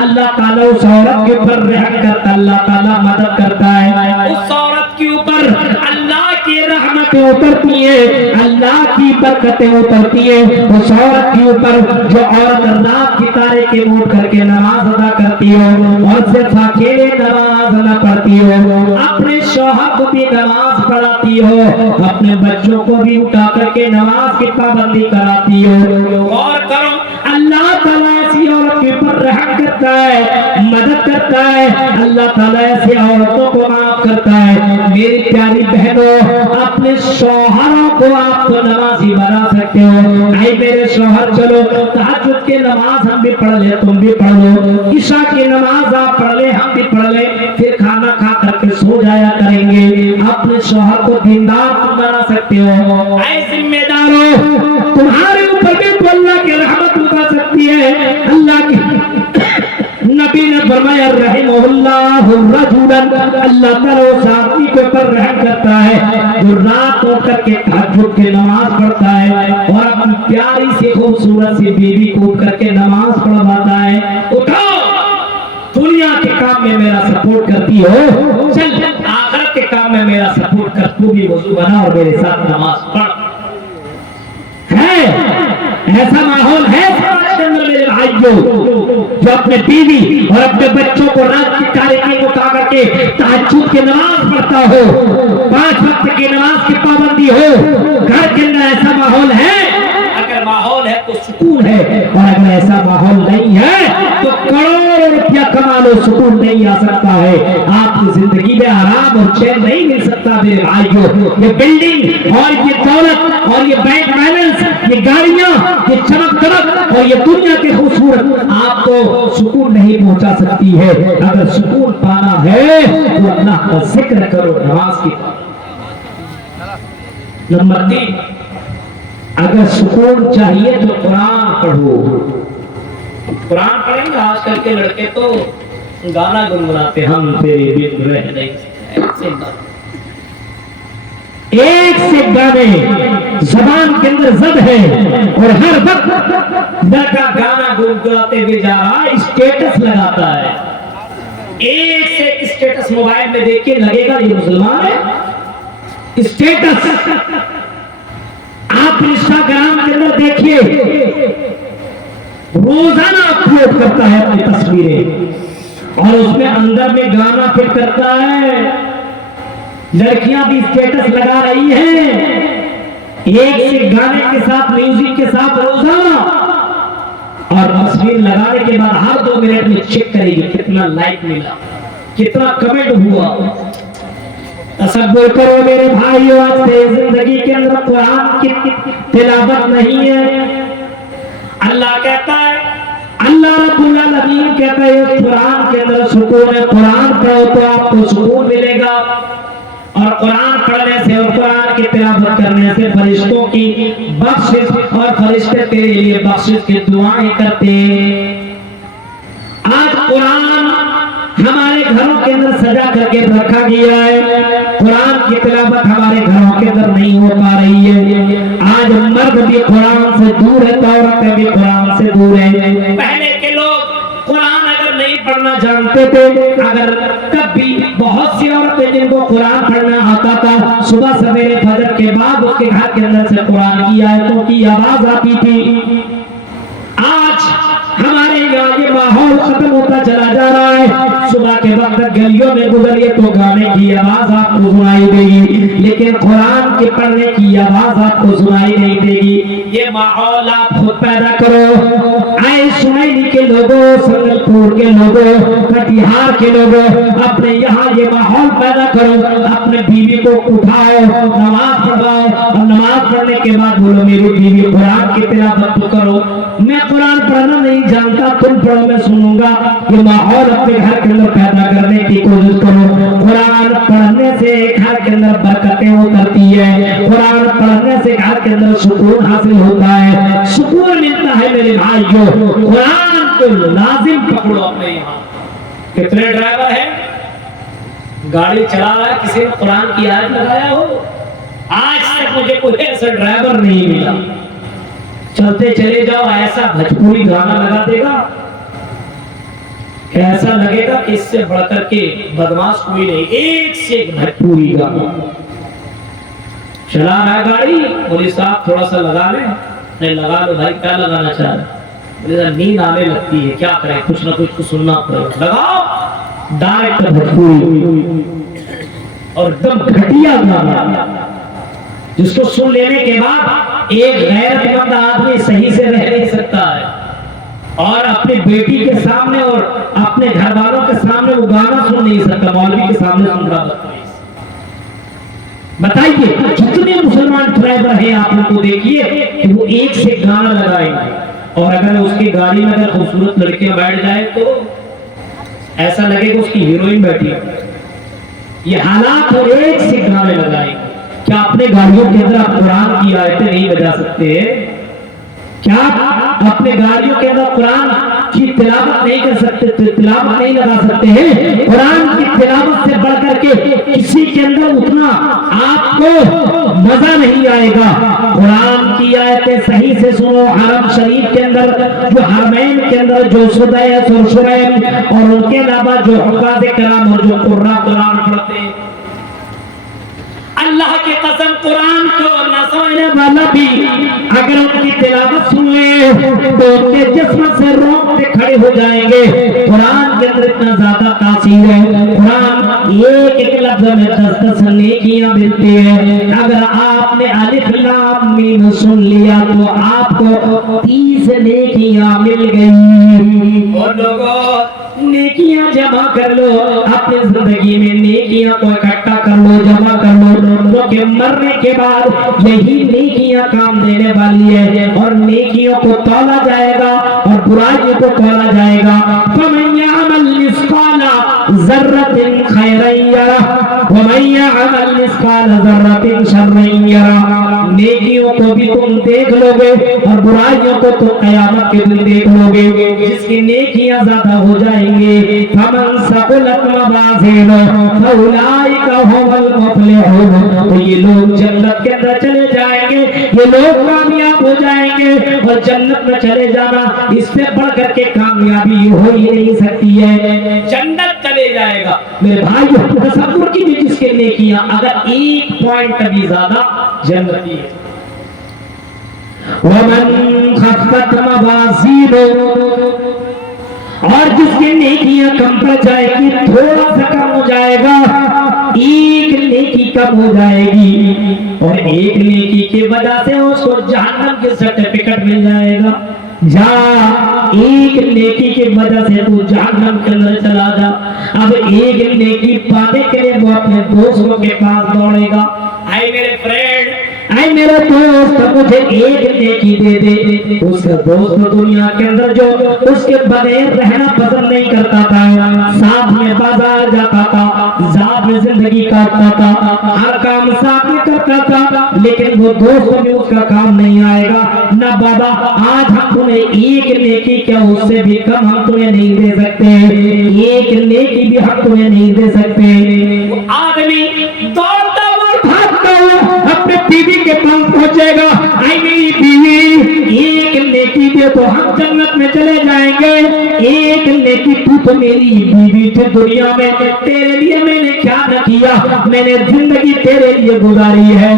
اللہ تعالیٰ اس عورت کے اوپر رحم کرتا، اللہ تعالیٰ مدد کرتا ہے، اس عورت کے اوپر اللہ کی رحمتیں اترتی ہیں، اللہ کی برکتیں اترتی ہیں اس عورت کے اوپر جو عورت رات کی تاریکی میں اٹھ کر کے نماز ادا کرتی ہو، اور صرف اکیلے نماز نہ پڑھتی ہو، اپنے شوہر کو بھی نماز پڑھاتی ہو، اپنے بچوں کو بھی اٹھا کر کے نماز کی پابندی کراتی ہو، اور کرو اللہ تعالیٰ ایسی عورت کے اوپر رحم کرتا ہے، مدد کرتا ہے، اللہ تعالیٰ ایسی عورتوں کو معاف کرتا ہے۔ میری پیاری بہنوں، اپنے شوہروں کو آپ کو نمازی بنا سکتے ہو۔ اے میرے شوہر، چلو تہجد کی نماز ہم بھی پڑھ لیں، تم بھی پڑھ لو، عشاء کی نماز آپ پڑھ لیں، ہم بھی پڑھ لیں، پھر کھانا کھا کر کے سو جایا کریں گے۔ اپنے شوہر کو دیندار تم بنا سکتے ہو۔ اے ذمہ دارو، تمہارے اوپر بھی تو اللہ کی رحمت اتر سکتی ہے۔ اللہ کی نبی نے فرمایا رحمہ اللہ رجلا، اللہ تعالیٰ اس آدمی کے اوپر رحم کرتا ہے جو رات اٹھ کر کے تہجد کی نماز پڑھتا ہے اور اپنی پیاری سی خوبصورت سی بیوی کو اٹھ کر کے نماز پڑھواتا ہے۔ اٹھو، دنیا کے کام میں میرا سپورٹ کرتی ہو، چل آخرت کے کام میں میرا سپورٹ کر، تو بھی وضو بنا اور میرے ساتھ نماز پڑھ۔ ہے ایسا ماحول ہے سماج کے اندر میرے بھائیوں، جو اپنے بیوی اور اپنے بچوں کو رات کی تاریکی کو اٹھا کر کے تہجد کی نماز پڑھتا ہو، 5 وقت کی نماز کی پابندی ہو، گھر کے اندر ایسا ماحول ہے؟ اگر ماحول ہے تو سکون ہے، اور اگر ایسا ماحول نہیں ہے تو کروڑوں روپیہ کما لو، سکون نہیں آ سکتا ہے، آپ کی زندگی میں آرام اور چین نہیں مل سکتا میرے بھائیوں۔ یہ بلڈنگ اور یہ دولت اور یہ بینک بیلنس، یہ گاڑیاں، یہ چمک دمک اور یہ دنیا کی خوبصورت آپ کو سکون نہیں پہنچا سکتی ہے۔ اگر سکون پانا ہے تو اللہ کا ذکر کرو، نماز کی۔ نمبر 3، اگر سکون چاہیے تو قرآن پڑھو۔ قرآن پڑھیں گے، آج کل کے لڑکے تو گانا گنگناتے، ہم تیرے بن رہ نہیں سکتے، ایک سے گانے زبان کے اندر زد ہے، اور ہر وقت لڑکا گانا گنگناتے ہوئے جا رہا ہے، اسٹیٹس لگاتا ہے، ایک سے ایک اسٹیٹس موبائل میں دیکھ کے لگے گا یہ مسلمان ہے۔ اسٹیٹس آپ انسٹاگرام کے اندر دیکھیے، روزانہ اپلوڈ کرتا ہے اپنی تصویریں، اور اس میں اندر میں گانا فٹ کرتا ہے، لڑکیاں بھی اسٹیٹس لگا رہی ہیں، ایک سے گانے کے ساتھ، میوزک کے ساتھ روزانہ، اور تصویر لگانے کے بعد ہر 2 منٹ میں چیک کرے گی کتنا لائک ملا، کتنا کمنٹ ہوا۔ تصور کرو میرے بھائیو، آج سے زندگی کے اندر قرآن کی تلاوت نہیں ہے۔ اللہ کہتا ہے، اللہ رب العالمین کہتا ہے اس قرآن کے اندر سکون ہے، قرآن پڑھو تو آپ کو سکون ملے گا، اور قرآن پڑھنے سے اور قرآن کی تلاوت کرنے سے فرشتوں کی بخشش، اور فرشتے تیرے لیے بخشش کی دعائیں کرتے ہیں۔ آج قرآن ہمارے گھروں کے اندر سجا کر کے رکھا گیا ہے، قرآن کی تلاوت ہمارے گھروں کے اندر نہیں ہو پا رہی ہے۔ آج مرد بھی قرآن سے دور ہے، عورتیں بھی قرآن سے دور ہیں۔ پہلے کے لوگ قرآن اگر نہیں پڑھنا جانتے تھے، اگر کبھی بہت سی عورتیں جن کو قرآن پڑھنا آتا تھا، صبح سویرے فجر کے بعد اس کے گھر کے اندر سے قرآن کی آیتوں کی آواز آتی تھی۔ آج ہمارے یہاں یہ ماحول ختم ہوتا چلا جا رہا ہے، صبح کے وقت گلیوں میں گزریے تو گانے کی آواز آپ کو سنائی دے گی، لیکن قرآن کے پڑھنے کی آواز آپ کو سنائی نہیں دے گی۔ یہ ماحول آپ خود پیدا کرو۔ اے سنیلی کے لوگوں، سنگل پور کے لوگوں، کٹیہار کے لوگوں، اپنے یہاں یہ ماحول پیدا کرو، اپنے بیوی کو اٹھاؤ، نماز پڑھاؤ، اور نماز پڑھنے کے بعد بولو میری بیوی قرآن کی تلاوت تو کرو۔ میں قرآن پڑھنا نہیں जानता, तुम पढ़ो मैं सुनूंगा। ये माहौल अपने घर के अंदर पैदा करने की कोशिश करो। कुरान पढ़ने से घर के अंदर बरकतें उतरती है, कुरान पढ़ने से घर के अंदर सुकून हासिल होता है, सुकून मिलता है मेरे भाइयों। कुरान को लाजिम पकड़ो अपने यहाँ। कितने ड्राइवर हैं गाड़ी चला रहा है, किसी ने कुरान की आयत लगाया हो? आज तक मुझे कोई ऐसा ड्राइवर नहीं मिला। चलते चले जाओ, ऐसा भोजपुरी गाना लगा देगा, ऐसा लगेगा कि इससे बढ़कर के बदमाश कोई नहीं। एक से एक भोजपुरी गाना चला रहा है गाड़ी, बोले साहब थोड़ा सा लगा ले। नहीं लगा लो भाई, क्या लगाना चाह रहे? बोले नींद आने लगती है, क्या करें, कुछ ना कुछ तो सुनना पड़ेगा। लगाओ डायरेक्ट भोजपुरी और एकदम घटिया गाना, जिसको सुन लेने के बाद एक गैरतमंद आदमी सही से रह नहीं सकता है, और अपनी बेटी के सामने और अपने घर वालों के सामने वो गाना सुन नहीं सकता, मौलवी के सामने सुन रहा। बताइए जितने मुसलमान ड्राइवर हैं आप लोग को देखिए कि वो एक से गाना लगाएंगे, और अगर उसकी गाड़ी में अगर खूबसूरत लड़कियां बैठ जाए तो ऐसा लगेगा उसकी हीरोइन बैठी है। ये हालात और एक से गाने लगाएंगे। क्या अपने गाड़ियों के अंदर आप कुरान की आयतें नहीं बजा सकते? क्या अपने गाड़ियों के अंदर कुरान की तिलावत नहीं कर सकते, तिलावत नहीं लगा सकते हैं? कुरान की तिलावत से बढ़कर के किसी के अंदर उतना आपको मजा नहीं आएगा। कुरान की आयतें सही से सुनो। हरम शरीफ के अंदर जो हरमैन के अंदर जो सुदैस और शुरैम और उनके अलावा जो हुफ़ाज़ किराम और जो कुर्रा कुरान पढ़ते हैं, अल्लाह की कसम कुरान को न समझने वाला भी अगर उनकी तिलावत सुन ले तो उनके जिस्म से रोंगटे खड़े हो जाएंगे। कुरान के अंदर इतना ज्यादा तासीर है। कुरान एक एक लफ्ज में 10-10 नेकियां मिलती है। अगर आपने अलिफ लाम मीम सुन लिया तो आपको 30 नेकियां मिल गई। और लोगों नेकियां जमा कर लो, अपनी जिंदगी में नेकियां को इकट्ठा कर लो, जमा कर लो, क्योंकि मरने के बाद यही नेकियां काम देने वाली है, और नेकियों को तौला जाएगा और बुराइयों को तौला जाएगा। फमन यअमल मिस्काला ज़र्रतिन खैरन यरा वमन यअमल मिस्काला ज़र्रतिन शर्रन यरा। नेकियों को भी तुम देख लोगे और बुराइयों को तो क़यामत के दिन देख लोगे। जिसकी नेकियां ज्यादा हो जाएंगे, फमन सक़ुलत मवाज़ीनुहु फउलाइका हुमुल मुफ़्लिहून, तो ये लोग जन्नत के अंदर चले जाएंगे, ये लोग कामयाब हो जाएंगे। और जन्नत में चले जाना इससे बढ़ करके कामयाबी हो ही नहीं सकती है। जन्नत चले जाएगा मेरे भाई। तसव्वुर कीजिए जिसके नेकियां अगर 1 पॉइंट भी ज्यादा जन्नती है। वमन खफ़्फ़त मवाज़ीनुहु, और जिसकी नेकियां कम पड़ जाएगी, थोड़ा सा कम हो जाएगा, एक नेकी कम हो जाएगी, और एक नेकी की वजह से उसको जहन्नम के सर्टिफिकेट मिल जाएगा। जा एक नेकी की वजह से तू जहन्नम के अंदर चला जा। अब एक नेकी पाने के लिए वो अपने दोस्तों के पास दौड़ेगा, आई मेरे फ्रेंड, आई मेरा दोस्त मुझे एक नेकी दे दे। उसका दोस्त दुनिया के अंदर जो उसके बगैर रहना पसंद नहीं करता था, साथ में बाजार जाता था, साथ में जिंदगी काटता था, हर काम साथ में करता था, लेकिन वो दोस्त भी उसका काम नहीं आएगा। ना बाबा आज हम तुम्हें एक नेकी क्या उससे भी कम हम तुम्हें नहीं दे सकते, एक नेकी भी हम तुम्हें नहीं दे सकते। आदमी दौड़ता हुआ भागता हुआ अपने बीवी के पास पहुंचेगा, आई मेरी बीवी एक नेकी दे तो हम जन्नत में चले जाएंगे। एक नेकी तू तो मेरी बीवी थी दुनिया में, तेरे लिए मैंने क्या न किया, मैंने जिंदगी तेरे लिए गुजारी है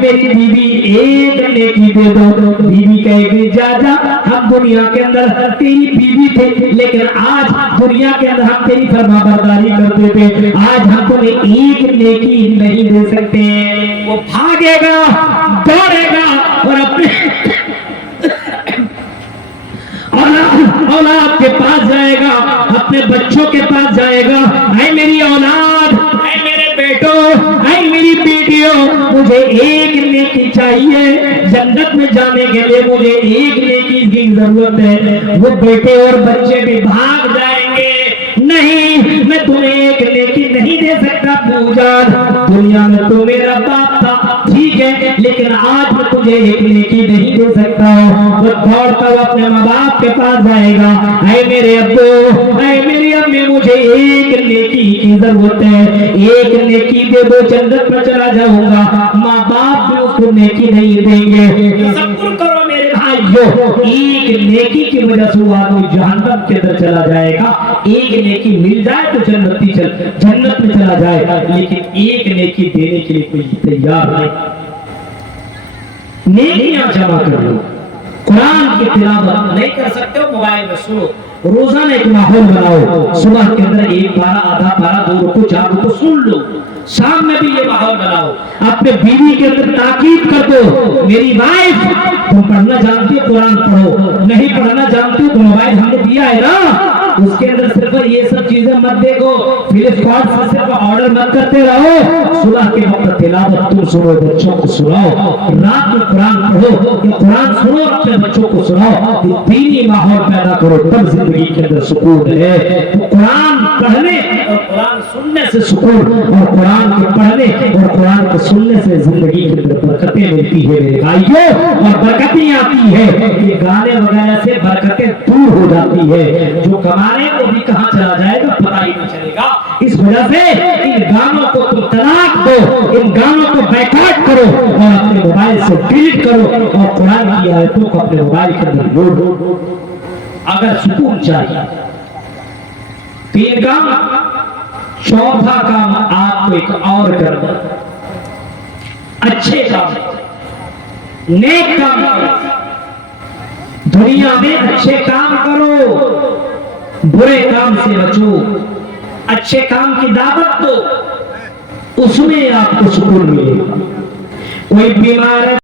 मेरी बीवी एक नेकी दे दो। बीवी कहेगी जा जा, हम दुनिया के अंदर तेरी बीवी थे, लेकिन आज दुनिया के अंदर हम तेरी फरमाबरदारी करते थे, आज हम तुम्हें एक नेकी नहीं दे सकते। वो भागेगा, दौड़ेगा और अपने औलाद के पास जाएगा, अपने बच्चों के पास जाएगा, ऐ मेरी औलाद, ऐ मेरे बेटो, ऐ मेरी बेटी, बेटियों मुझे एक नेकी चाहिए, जन्नत में जाने के लिए मुझे एक नेकी की जरूरत है। वो बेटे और बच्चे भी भाग जाएंगे, नहीं मैं तुम्हें एक नेकी नहीं दे सकता पूजा, दुनिया में तो मेरा बाप था ठीक है, लेकिन आज मैं तुझे एक नेकी नहीं दे सकता हूँ। वो दौड़ता हुआ अपने माँ बाप के पास जाएगा, ऐ मेरे अब्बू, ऐ मेरी अम्मी, मुझे एक नेकी की जरूरत है, एक नेकी दे दो, जन्नत में चला जाऊंगा। माँ बाप भी उसको नेकी नहीं देंगे। तसव्वुर करो मेरे भाइयों, एक नेकी की वजह से वो आदमी जहन्नम के अंदर चला जाएगा। एक नेकी मिल जाए तो जन्नत में चला जाएगा, लेकिन एक नेकी देने के लिए कोई तैयार नहीं। नेकियां जमा कर लो, कुरान की तिलावत नहीं कर सकते हो मोबाइल में सुनो, रोजाना एक माहौल बनाओ, सुबह के अंदर एक पारा, आधा पारा, 2 रुकू, 4 रुकू सुन लो, शाम में भी ये माहौल बनाओ। अपने बीवी के अंदर ताकीद कर दो, मेरी वाइफ तुम पढ़ना जानती हो कुरान पढ़ो, नहीं पढ़ना जानती हो तो मोबाइल हमने दिया है ना, उसके अंदर सिर्फ ये सब चीजें मत देखो, फ्लिपकार्ट से सिर्फ ऑर्डर मत करते रहो। सुबह के वक्त तिलावत तुम सुनो, बच्चों को सुनाओ, रात में कुरान पढ़ो, ये कुरान सुनो और अपने बच्चों को सुनाओ, दीनी माहौल पैदा करो, तब जिंदगी के अंदर सुकून है। तो कुरान पढ़ने और कुरान सुनने से सुकून, और कुरान के पढ़ने और कुरान को सुनने से जिंदगी के अंदर बरकतें मिलती है मेरे भाइयों, और बरकतें आती है। ये गाने वगैरह से बरकतें दूर हो जाती है, जो कमाने को भी कहां चला जाएगा पता ही नहीं चलेगा। इस वजह से इन गानों को तुम तलाक दो, इन गानों को बैकआउट करो और अपने मोबाइल से डिलीट करो, और कुरान की आयतों को अपने मोबाइल के अंदर जोड़ो। अगर सुकून चाहिए, 3 काम, चौथा काम आपको एक और करना, अच्छे काम, नेक काम करो, दुनिया में अच्छे काम करो, बुरे काम से बचो, अच्छे काम की दावत दो, उसमें आपको सुकून मिलेगा। कोई बीमार